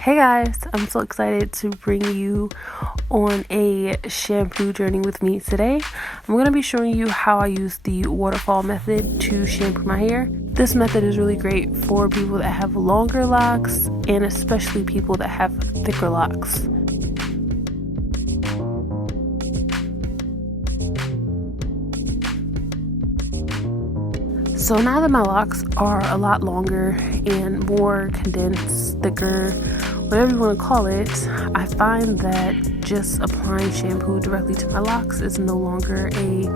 Hey guys, I'm so excited to bring you on a shampoo journey with me today. I'm going to be showing you how I use the Waterfall method to shampoo my hair. This method is really great for people that have longer locks and especially people that have thicker locks. So now that my locks are a lot longer and more condensed, thicker, whatever you want to call it, I find that just applying shampoo directly to my locks is no longer a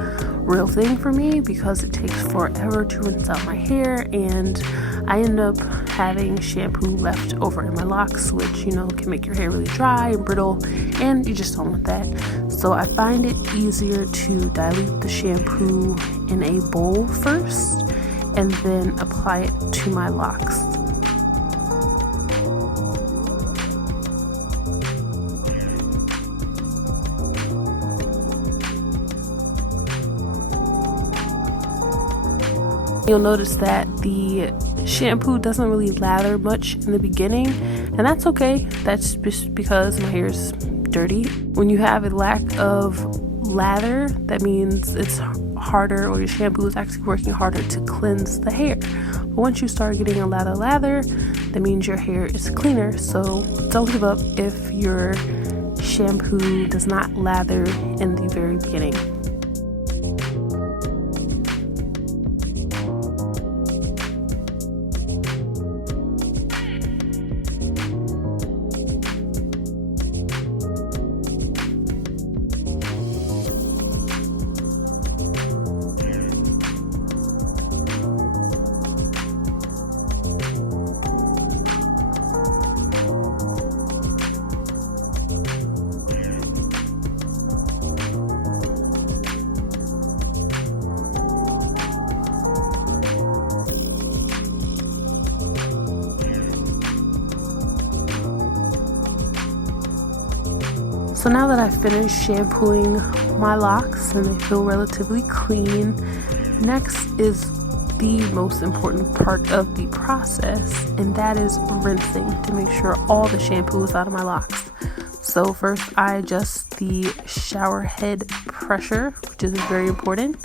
real thing for me because it takes forever to rinse out my hair and I end up having shampoo left over in my locks, which can make your hair really dry and brittle, and you just don't want that. So I find it easier to dilute the shampoo in a bowl first and then apply it to my locks. You'll notice that the shampoo doesn't really lather much in the beginning, and that's okay. That's just because my hair is dirty. When you have a lack of lather, that means it's harder, or your shampoo is actually working harder to cleanse the hair. But once you start getting a lather, that means your hair is cleaner. So don't give up if your shampoo does not lather in the very beginning. So now that I've finished shampooing my locks and they feel relatively clean, next is the most important part of the process, and that is rinsing to make sure all the shampoo is out of my locks. So first I adjust the shower head pressure, which is very important,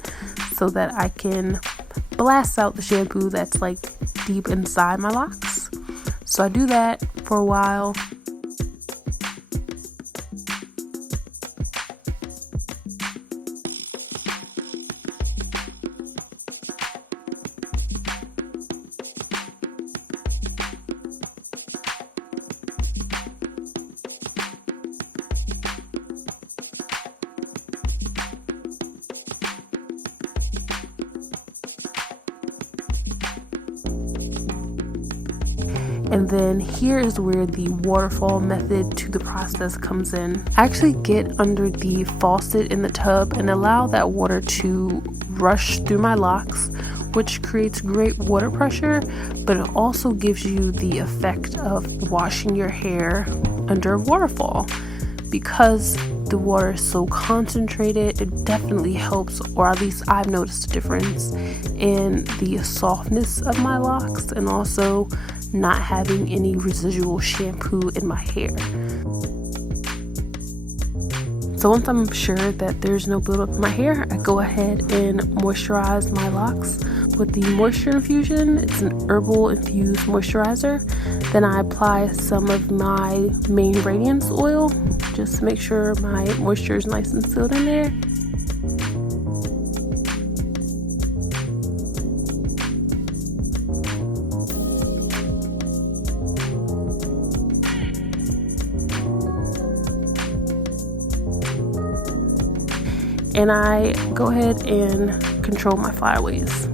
so that I can blast out the shampoo that's like deep inside my locks. So I do that for a while. And then here is where the waterfall method to the process comes in. I actually get under the faucet in the tub and allow that water to rush through my locks, which creates great water pressure, but it also gives you the effect of washing your hair under a waterfall. Because the water is so concentrated, it definitely helps, or at least I've noticed a difference in the softness of my locks and also not having any residual shampoo in my hair. So once I'm sure that there's no buildup in my hair, I go ahead and moisturize my locks with the moisture infusion. It's an herbal infused moisturizer. Then I apply some of my main radiance oil just to make sure my moisture is nice and sealed in there. And I go ahead and control my flyaways.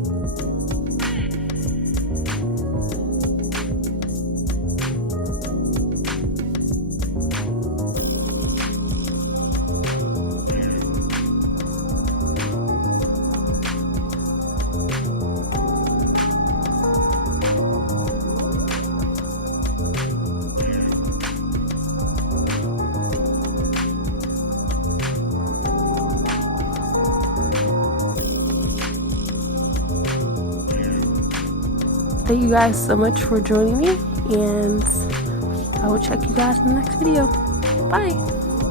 Thank you guys so much for joining me, and I will check you guys in the next video. Bye!